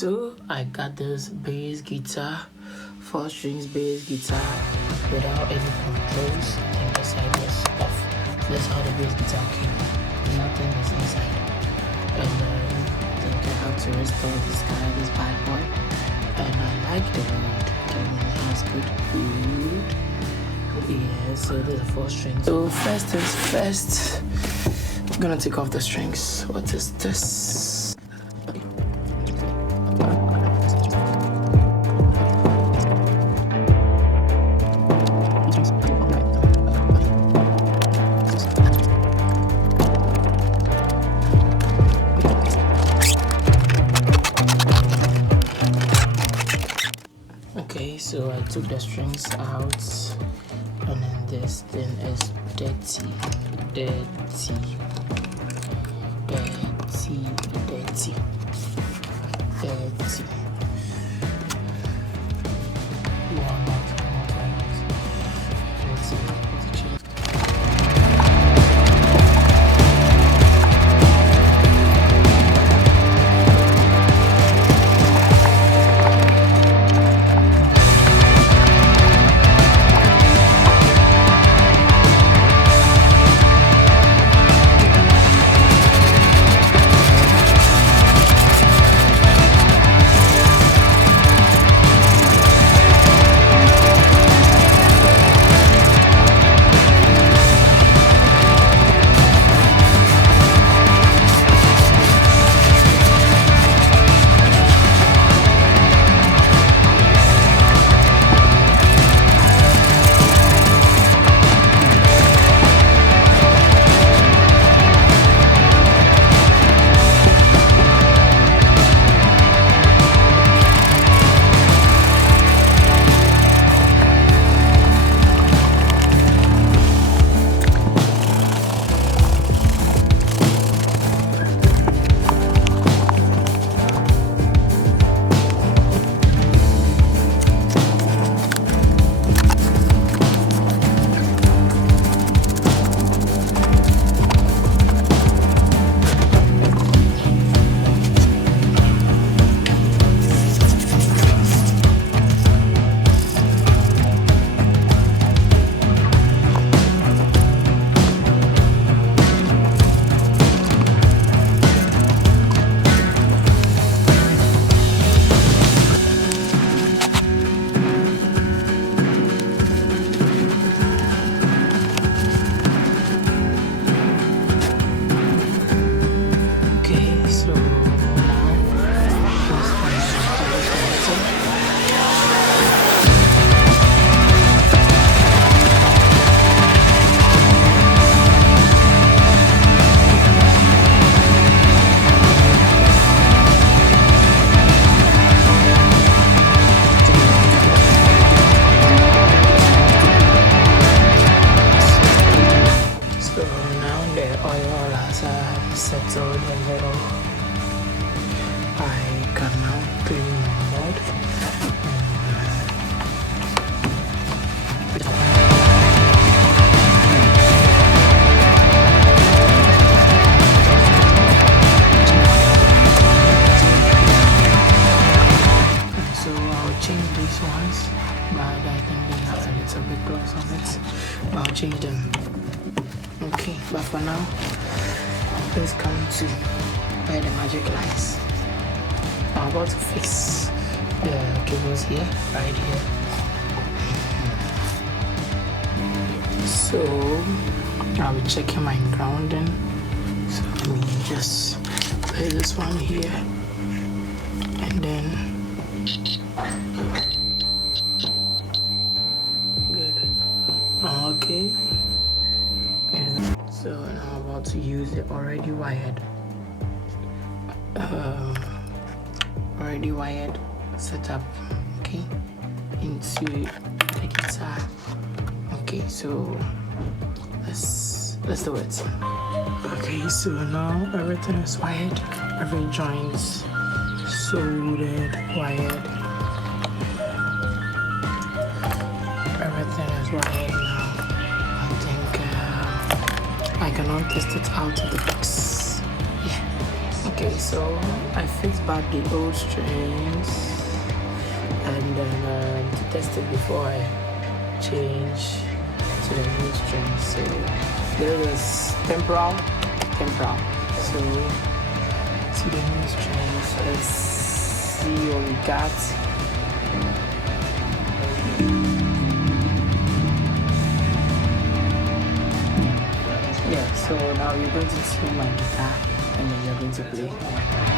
So I got this bass guitar, 4 strings bass guitar without any controls. I think the side was off. That's how the bass guitar came. Nothing is inside. And I think I have to restore this bad boy. And I like the wood. The wood has good wood. Yeah, so there's a 4 strings. So first things first, I'm gonna take off the strings. What is this? Okay, so I took the strings out, and then this thing is dirty. Settled a little. I can now clean my mud. So I'll change these ones, but I think they have a little bit gloss on it. But I'll change them. Okay, but for now, let's come to where the magic lies. I'm about to fix the cables here, right here. So I'll be checking my grounding. So let me just play this one here, and then good. Okay. So now I'm about to use the already wired setup, okay, into the guitar. Okay, so let's do it. Okay, so now everything is wired, every joint's soldered, wired, everything is wired now. I think I cannot test it out of the box. Yeah. Okay, so I fixed back the old strings and then to test it before I change to the new strings. So there is temporal. So to the new strings, let's see what we got. Yeah, so now you're going to tune my guitar and then you're going to play.